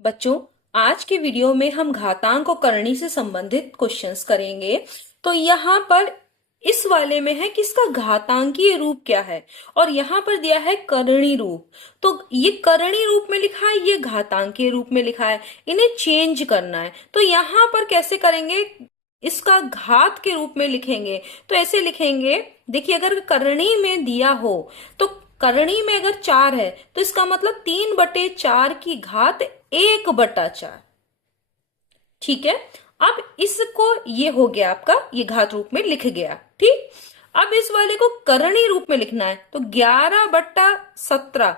बच्चों, आज के वीडियो में हम घातांक और करणी से संबंधित क्वेश्चंस करेंगे। तो यहाँ पर इस वाले में है कि इसका घातांकीय रूप क्या है और यहाँ पर दिया है करणी रूप। तो ये करणी रूप में लिखा है, ये घातांकीय रूप में लिखा है, इन्हें चेंज करना है। तो यहाँ पर कैसे करेंगे, इसका घात के रूप में लिखेंगे। तो ऐसे लिखेंगे, देखिए अगर करणी में दिया हो तो करणी में अगर 4 है तो इसका मतलब 3/4 की घात 1/4। ठीक है। अब इसको, ये हो गया आपका, ये घात रूप में लिख गया। ठीक। अब इस वाले को करणी रूप में लिखना है तो 11/17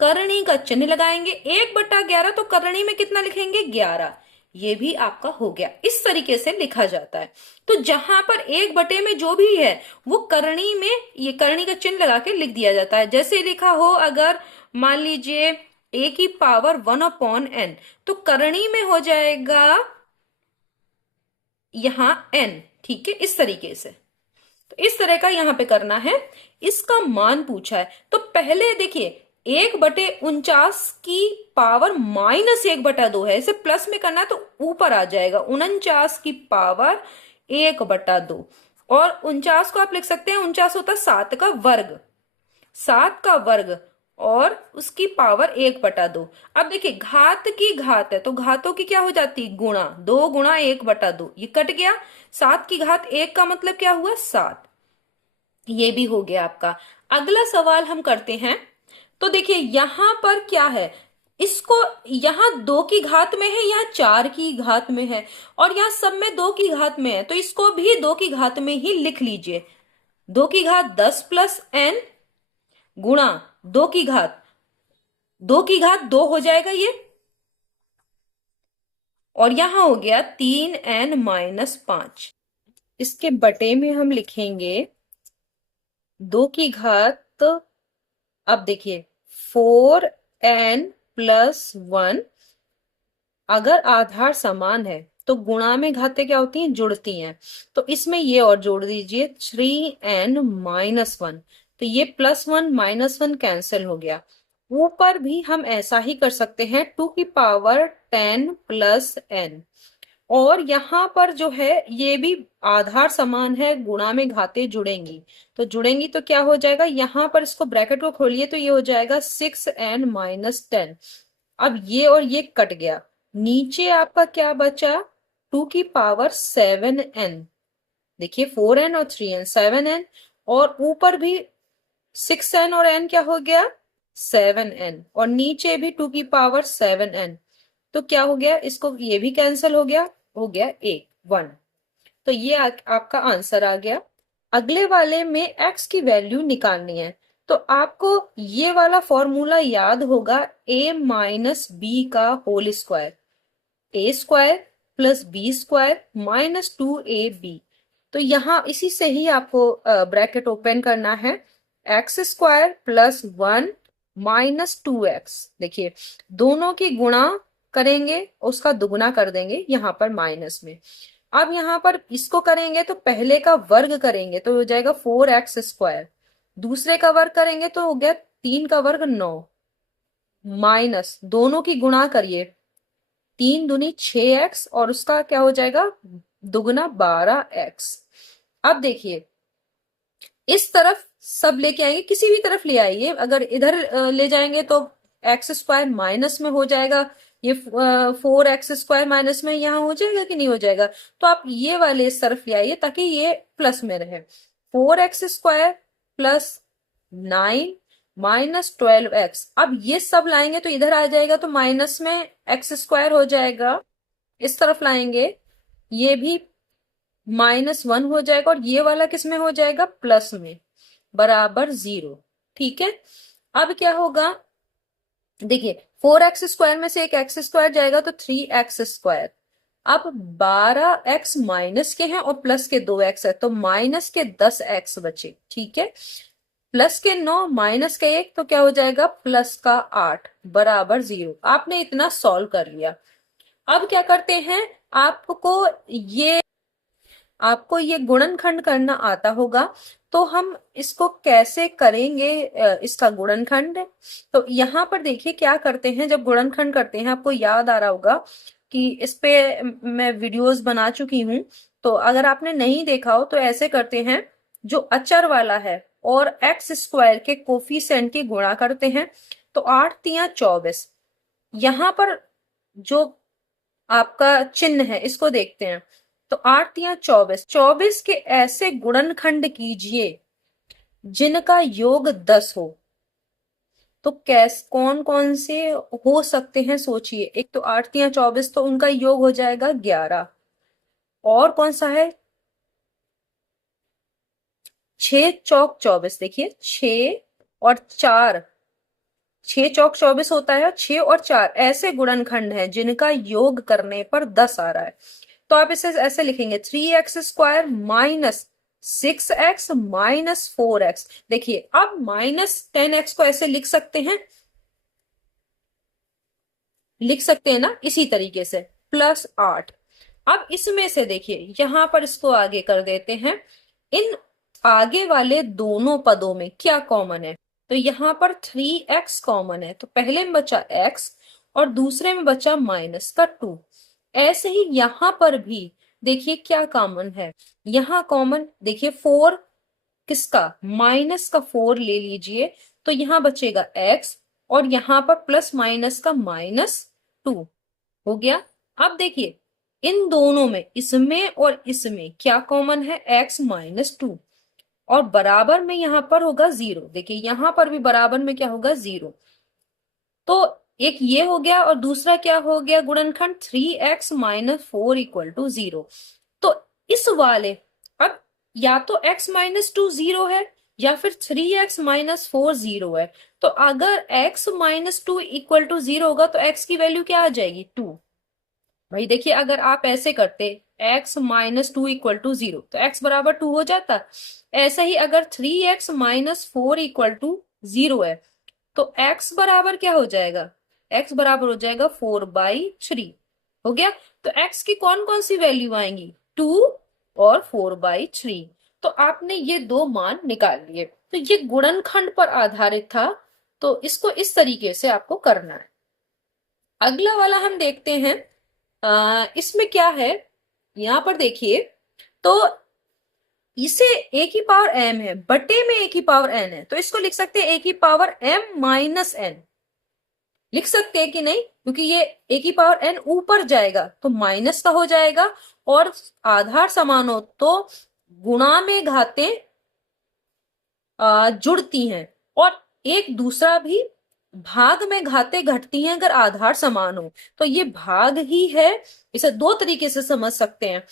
करणी का चिन्ह लगाएंगे, 1/11 तो करणी में कितना लिखेंगे 11। ये भी आपका हो गया। इस तरीके से लिखा जाता है। तो जहां पर 1 बटे में जो भी है वो करणी में ये करणी का चिन्ह लगा के लिख दिया जाता है। जैसे लिखा हो, अगर मान लीजिए a की पावर 1/n, तो करणी में हो जाएगा यहां n। ठीक है, इस तरीके से। तो इस तरह का यहां पे करना है। इसका मान पूछा है तो पहले देखिए 1/49 की पावर -1/2 है, इसे प्लस में करना है तो ऊपर आ जाएगा 49 की पावर 1/2। और 49 को आप लिख सकते हैं, 49 होता है 7 का वर्ग, 7 का वर्ग और उसकी पावर 1/2। अब देखिए घात की घात है तो घातों की क्या हो जाती है, गुणा, 2 गुणा 1/2, ये कट गया। 7 की घात 1 का मतलब क्या हुआ, 7। ये भी हो गया आपका। अगला सवाल हम करते हैं। तो देखिए यहां पर क्या है, इसको यहां 2 की घात में है, यहाँ 4 की घात में है और यहाँ सब में 2 की घात में है, तो इसको भी 2 की घात में ही लिख लीजिए। 2 की घात 10 प्लस n गुणा 2 की घात, 2 की घात 2 हो जाएगा ये, और यहां हो गया 3n-5। इसके बटे में हम लिखेंगे 2 की घात, अब देखिए 4n+1। अगर आधार समान है तो गुणा में घातें क्या होती हैं, जुड़ती हैं। तो इसमें ये और जोड़ दीजिए 3n-1, तो ये +1 -1 कैंसिल हो गया। ऊपर भी हम ऐसा ही कर सकते हैं, 2 की पावर 10 + n। और यहाँ पर जो है ये भी आधार समान है, गुणा में घातें जुड़ेंगी। तो जुड़ेंगी तो क्या हो जाएगा, यहाँ पर इसको ब्रैकेट को खोलिए तो ये हो जाएगा 6n-10। अब ये और ये कट गया, नीचे आपका क्या बचा, 2 की पावर 7n। देखिए 4n और 3n 7n, और ऊपर भी 6n और n क्या हो गया 7n, और नीचे भी 2 की पावर 7n। तो क्या हो गया, इसको ये भी कैंसिल हो गया 1। तो ये आपका आंसर आ गया। अगले वाले में x की वैल्यू निकालनी है तो आपको ये वाला फॉर्मूला याद होगा, a - b का whole square, a² + b² - 2ab। तो यहाँ इसी से ही आपको ब्रैकेट ओपन करना है, x² + 1 - 2x। देखिए दोनों की गुणा करेंगे, उसका दुगुना कर देंगे यहाँ पर माइनस में। अब यहाँ पर इसको करेंगे तो पहले का वर्ग करेंगे तो हो जाएगा 4x², दूसरे का वर्ग करेंगे तो हो गया 3 का वर्ग 9, माइनस दोनों की गुणा करिए, 3 दूनी 6x और उसका क्या हो जाएगा दुगुना 12x। अब देखिए इस तरफ सब लेके आएंगे, किसी भी तरफ ले आइए, अगर इधर ले जाएंगे तो x² माइनस में हो जाएगा, ये 4x² माइनस में यहाँ हो जाएगा कि नहीं हो जाएगा। तो आप ये वाले इस तरफ ले आइए ताकि ये प्लस में रहे। 4x² + 9 - 12x। अब ये सब लाएंगे तो इधर आ जाएगा तो माइनस में x² हो जाएगा, इस तरफ लाएंगे ये भी -1 हो जाएगा, और ये वाला किस में हो जाएगा प्लस में, बराबर 0। ठीक है। अब क्या होगा, देखिए 4x² में से एक x² जाएगा तो 3x²। अब 12x माइनस के हैं और प्लस के 2x है तो माइनस के 10x बचे। ठीक है। प्लस के 9 माइनस के 1 तो क्या हो जाएगा प्लस का 8 बराबर 0। आपने इतना सॉल्व कर लिया। अब क्या करते हैं, आपको ये गुणनखंड करना आता होगा तो हम इसको कैसे करेंगे इसका गुणनखंड। तो यहाँ पर देखिए क्या करते हैं, जब गुणनखंड करते हैं, आपको याद आ रहा होगा कि इस पे मैं वीडियोस बना चुकी हूँ। तो अगर आपने नहीं देखा हो तो ऐसे करते हैं, जो अचर वाला है और एक्स स्क्वायर के कोफिशिएंट की गुणा करते हैं। तो 8 तिया 24, यहाँ पर जो आपका चिन्ह है इसको देखते हैं। तो 8 तिया 24, 24 के ऐसे गुणनखंड कीजिए जिनका योग 10 हो। तो कौन कौन से हो सकते हैं सोचिए। एक तो 8 तिया 24, तो उनका योग हो जाएगा 11। और कौन सा है, 6 चौक 24, देखिए 6 और 4, 6 चौक 24 होता है, 6 और 4 ऐसे गुणनखंड हैं जिनका योग करने पर 10 आ रहा है। तो आप इसे ऐसे लिखेंगे, 3x² minus 6x minus 4x। देखिए अब -10x को ऐसे लिख सकते हैं ना, इसी तरीके से +8। अब इसमें से देखिए यहां पर इसको आगे कर देते हैं। इन आगे वाले दोनों पदों में क्या कॉमन है, तो यहाँ पर 3x कॉमन है, तो पहले में बचा x और दूसरे में बचा -2। ऐसे ही यहां पर भी देखिए क्या कॉमन है, यहाँ कॉमन देखिए 4, किसका, माइनस का 4 ले लीजिए, तो यहाँ बचेगा x और यहाँ पर प्लस माइनस का -2 हो गया। अब देखिए इन दोनों में, इसमें और इसमें क्या कॉमन है, x -2, और बराबर में यहां पर होगा 0। देखिए यहां पर भी बराबर में क्या होगा, 0। तो एक ये हो गया और दूसरा क्या हो गया गुणनखंड, 3x माइनस 4 इक्वल टू 0। तो इस वाले, अब या तो x -2 0 है या फिर 3x माइनस 4 0 है। तो अगर x -2 इक्वल टू 0 होगा तो x की वैल्यू क्या आ जाएगी, 2। भाई देखिए अगर आप ऐसे करते x -2 इक्वल टू 0 तो x बराबर 2 हो जाता। ऐसे ही अगर 3x माइनस 4 इक्वल टू 0 है तो x बराबर क्या हो जाएगा, x बराबर हो जाएगा 4/3 हो गया। तो x की कौन कौन सी वैल्यू आएंगी, 2 और 4/3। तो आपने ये दो मान निकाल लिए। तो ये गुणनखंड पर आधारित था, तो इसको इस तरीके से आपको करना है। अगला वाला हम देखते हैं, इसमें क्या है, यहां पर देखिए, तो इसे a की पावर m है, बटे में a की पावर n है, तो इसको लिख सकते हैं a की पावर m माइनस n। लिख सकते हैं कि नहीं, क्योंकि ये a की पावर n ऊपर जाएगा तो माइनस का हो जाएगा, और आधार समान हो तो गुणा में घातें जुड़ती हैं, और एक दूसरा भी भाग में घातें घटती हैं अगर आधार समान हो। तो ये भाग ही है, इसे दो तरीके से समझ सकते हैं।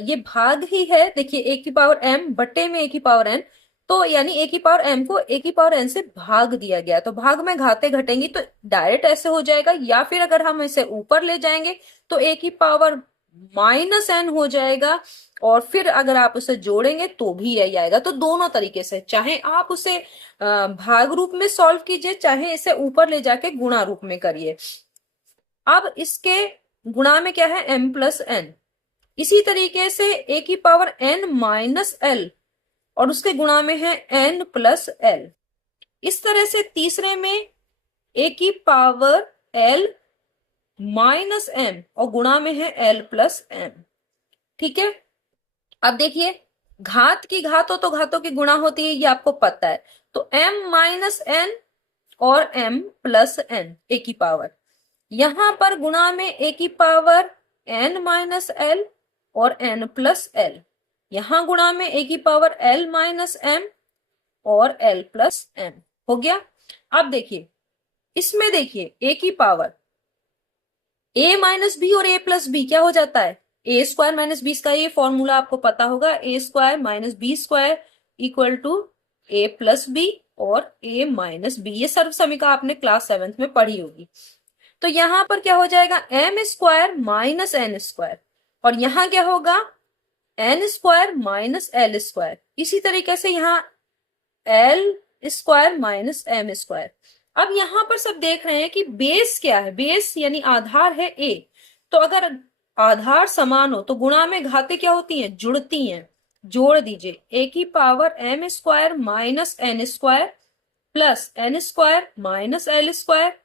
ये भाग ही है, देखिए a की पावर m बटे में a की पावर n, तो यानी a की पावर m को a की पावर n से भाग दिया गया, तो भाग में घातें घटेंगी तो डायरेक्ट ऐसे हो जाएगा, या फिर अगर हम इसे ऊपर ले जाएंगे तो a की पावर -n हो जाएगा, और फिर अगर आप उसे जोड़ेंगे तो भी यही आएगा। तो दोनों तरीके से, चाहे आप उसे भाग रूप में सॉल्व कीजिए, चाहे इसे ऊपर ले जाके गुणा रूप में करिए। अब इसके गुणा में क्या है, m प्लस n। इसी तरीके से a की पावर n माइनस l और उसके गुणा में है n प्लस l। इस तरह से तीसरे में a की पावर l माइनस m और गुणा में है l प्लस m। ठीक है, अब देखिए घात की घात हो तो घातों की गुणा होती है, ये आपको पता है। तो m माइनस n और m प्लस n a की पावर, यहां पर गुणा में a की पावर n माइनस l और n प्लस l, यहां गुणा में a की पावर l माइनस m और l प्लस m हो गया। अब देखिए इसमें देखिए a की पावर a माइनस बी और a प्लस बी क्या हो जाता है, a स्क्वायर माइनस बी, का ये फॉर्मूला आपको पता होगा, a square minus B square equal to a plus B और a माइनस बी। ये सर्व समीकरण आपने क्लास 7th में पढ़ी होगी। तो यहां पर क्या हो जाएगा, m square minus n square, और यहां क्या होगा, n square minus l square. इसी तरीके से यहाँ l square minus m square. अब यहां पर सब देख रहे हैं कि बेस क्या है, बेस यानी आधार है a। तो अगर आधार समान हो तो गुणा में घातें क्या होती हैं, जुड़ती हैं। जोड़ दीजिए, ए की power M square minus N square plus N square minus L square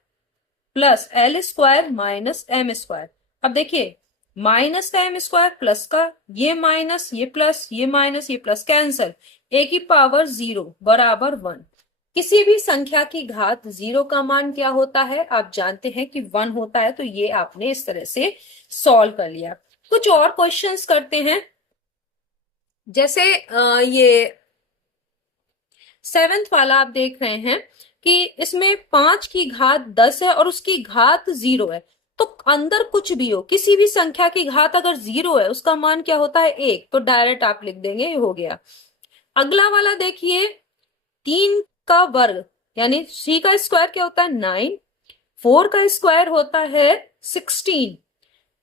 plus L square minus M square. अब देखिए, माइनस का एम स्क्वायर प्लस का, ये माइनस ये प्लस, ये माइनस ये प्लस, कैंसल, ए की पावर 0 बराबर 1। किसी भी संख्या की घात 0 का मान क्या होता है, आप जानते हैं कि 1 होता है। तो ये आपने इस तरह से सॉल्व कर लिया। कुछ और क्वेश्चंस करते हैं। जैसे ये 7th वाला आप देख रहे हैं कि इसमें 5 की घात 10 है और उसकी घात 0 है। तो अंदर कुछ भी हो, किसी भी संख्या की घात अगर 0 है, उसका मान क्या होता है, 1। तो डायरेक्ट आप लिख देंगे, ये हो गया। अगला वाला देखिए, 3 का वर्ग यानी 3 का स्क्वायर क्या होता है, 9, 4 का स्क्वायर होता है 16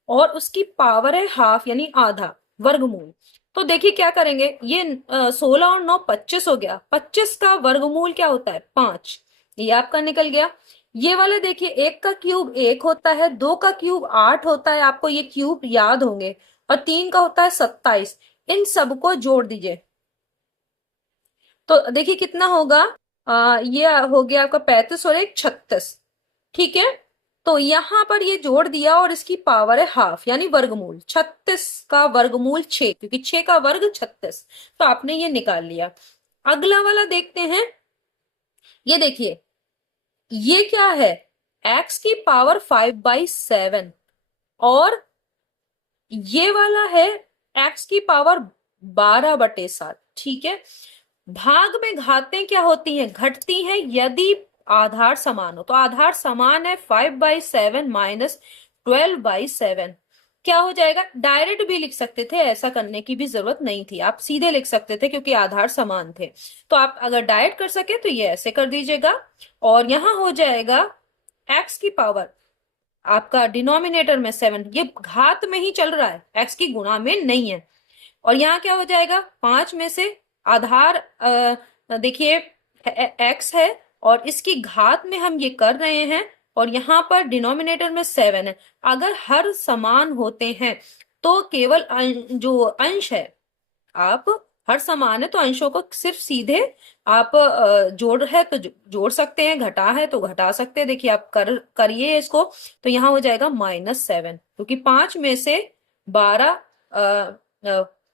और उसकी पावर है हाफ यानी आधा, वर्गमूल। तो देखिए क्या करेंगे, ये 16 और 9 25 हो गया। 25 का वर्गमूल क्या होता है, 5। ये आपका निकल गया। ये वाले देखिए, 1 का क्यूब 1 होता है, 2 का क्यूब 8 होता है, आपको ये क्यूब याद होंगे, और 3 का होता है 27। इन सबको जोड़ दीजिए तो देखिए कितना होगा, ये हो गया आपका 35 और 1 36। ठीक है, तो यहां पर ये जोड़ दिया और इसकी पावर है हाफ यानी वर्गमूल। 36 का वर्गमूल 6, क्योंकि 6 का वर्ग 36। तो आपने ये निकाल लिया। अगला वाला देखते हैं। ये देखिए, ये क्या है, x की पावर 5/7 और ये वाला है x की पावर 12/7। ठीक है, भाग में घातें क्या होती हैं, घटती हैं यदि आधार समान हो। तो आधार समान है, 5/7 माइनस 12/7 क्या हो जाएगा, डायरेक्ट भी लिख सकते थे, ऐसा करने की भी जरूरत नहीं थी, आप सीधे लिख सकते थे क्योंकि आधार समान थे। तो आप अगर डायरेक्ट कर सके तो ये ऐसे कर दीजिएगा और यहां हो जाएगा x की पावर, आपका डिनोमिनेटर में 7, ये घात में ही चल रहा है, x की गुणा में नहीं है। और यहाँ क्या हो जाएगा, 5 में से आधार देखिए x है और इसकी घात में हम ये कर रहे हैं और यहाँ पर डिनोमिनेटर में 7 है। अगर हर समान होते हैं तो केवल जो अंश है, आप हर समान है तो अंशों को सिर्फ सीधे आप जोड़ है तो जोड़ सकते हैं, घटा है तो घटा सकते हैं। देखिए आप करिए इसको, तो यहाँ हो जाएगा -7, क्योंकि 5 में से 12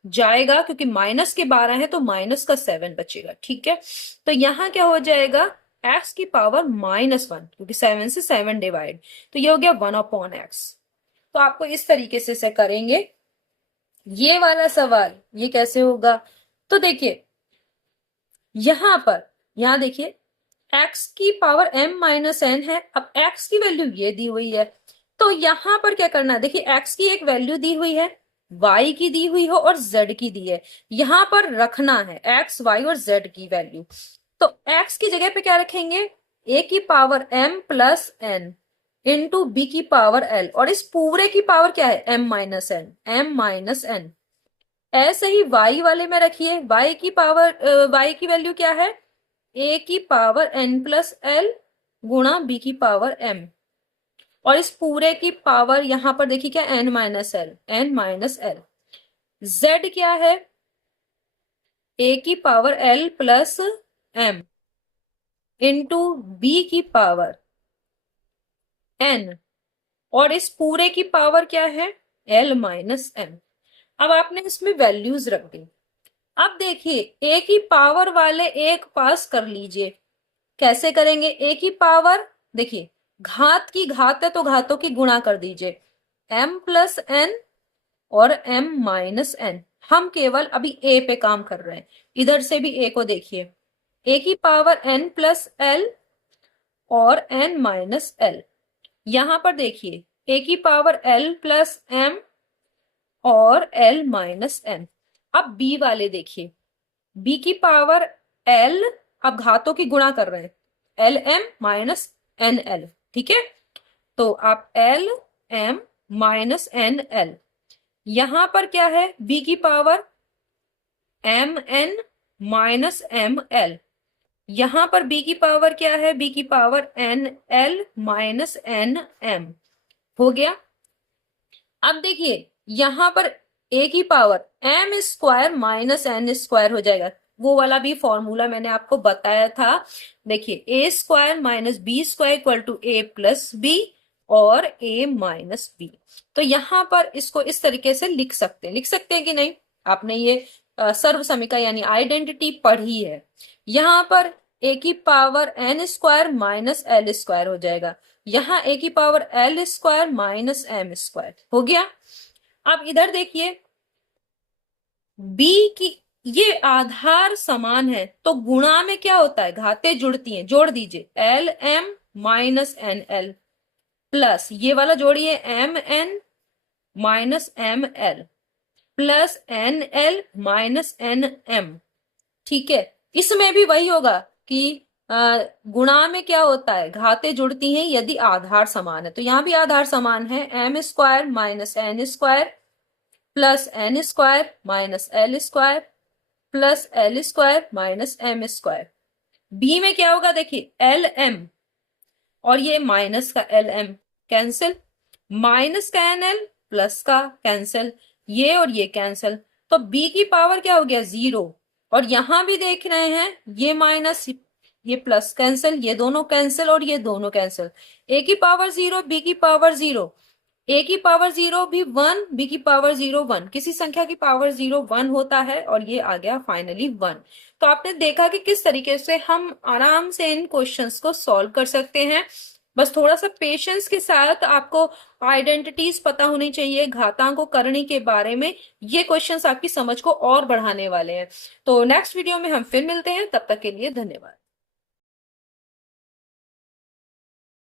जाएगा, क्योंकि माइनस के 12 है तो माइनस का 7 बचेगा। ठीक है, तो यहाँ क्या हो जाएगा, x की पावर -1, क्योंकि 7 से 7 डिवाइड, तो ये हो गया 1/x। तो आपको इस तरीके से इसे करेंगे। ये वाला सवाल ये कैसे होगा, तो देखिए यहां देखिए x की पावर m-n है। अब x की वैल्यू ये दी हुई है, तो यहां पर क्या करना है, देखिए x की एक वैल्यू दी हुई है, y की दी हुई हो और z की दी है, यहां पर रखना है x, y और z की वैल्यू। तो x की जगह पे क्या रखेंगे, a की power m plus n into B की पावर l, और इस पूरे की पावर क्या है, m-n। ऐसे ही y वाले में रखिए, y की पावर y की वैल्यू क्या है, a की पावर n प्लस l गुणा b की पावर m, और इस पूरे की पावर यहां पर देखिए क्या, n-l। z क्या है, a की power l plus m into b की पावर n, और इस पूरे की पावर क्या है, l-m। अब आपने इसमें वैल्यूज रख दी। अब देखिए a की पावर वाले एक पास कर लीजिए। कैसे करेंगे, a की पावर, देखिए घात की घात है तो घातों की गुणा कर दीजिए, m प्लस n और m माइनस n। हम केवल अभी a पे काम कर रहे हैं, इधर से भी a को देखिए, a की पावर n प्लस l और n माइनस l। यहां पर देखिए a की पावर l प्लस m और l माइनस n। अब b वाले देखिए, b की पावर l, अब घातों की गुणा कर रहे हैं, L M minus N L. ठीक है, तो आप L M minus N L, यहां पर क्या है, b की power M N minus M L, यहां पर b की पावर क्या है, b की power N L minus N M, हो गया। अब देखिए यहां पर ए की power M square minus N square हो जाएगा। वो वाला भी फॉर्मूला मैंने आपको बताया था। देखिए A square minus B square equal to A plus B और ए माइनस बी। तो यहां पर इसको इस तरीके से लिख सकते हैं कि नहीं? आपने ये सर्व समीकरण यानी आइडेंटिटी पढ़ी है। यहां पर ए की power N square minus L square हो जाएगा। यहां ए की power L square minus M square हो गया। अब इधर देखिए बी की ये आधार समान है तो गुणा में क्या होता है? घातें जुड़ती हैं। जोड़ दीजिए L M minus N L plus ये वाला जोड़िए M N minus M L plus N L minus N M. ठीक है, इसमें भी वही होगा कि गुणा में क्या होता है? घातें जुड़ती हैं यदि आधार समान है। तो यहां भी आधार समान है, M square minus N square plus N square minus L square plus L square minus M square. B में क्या होगा? देखिए एल एम और ये माइनस का एल एम कैंसिल, माइनस का एन एल प्लस का कैंसिल, ये और ये कैंसिल। तो बी की पावर क्या हो गया? 0। और यहां भी देख रहे हैं ये माइनस ये प्लस कैंसिल, ये दोनों कैंसिल और ये दोनों कैंसिल। ए की पावर 0, बी की पावर 0, ए की पावर 0 भी 1, बी की पावर 0 1। किसी संख्या की पावर 0 1 होता है और ये आ गया फाइनली 1। तो आपने देखा कि किस तरीके से हम आराम से इन क्वेश्चंस को सॉल्व कर सकते हैं। बस थोड़ा सा पेशेंस के साथ आपको आइडेंटिटीज पता होनी चाहिए घातांकों करने के बारे में। ये क्वेश्चंस आपकी समझ को और बढ़ाने वाले हैं। तो नेक्स्ट वीडियो में हम फिर मिलते हैं, तब तक के लिए धन्यवाद।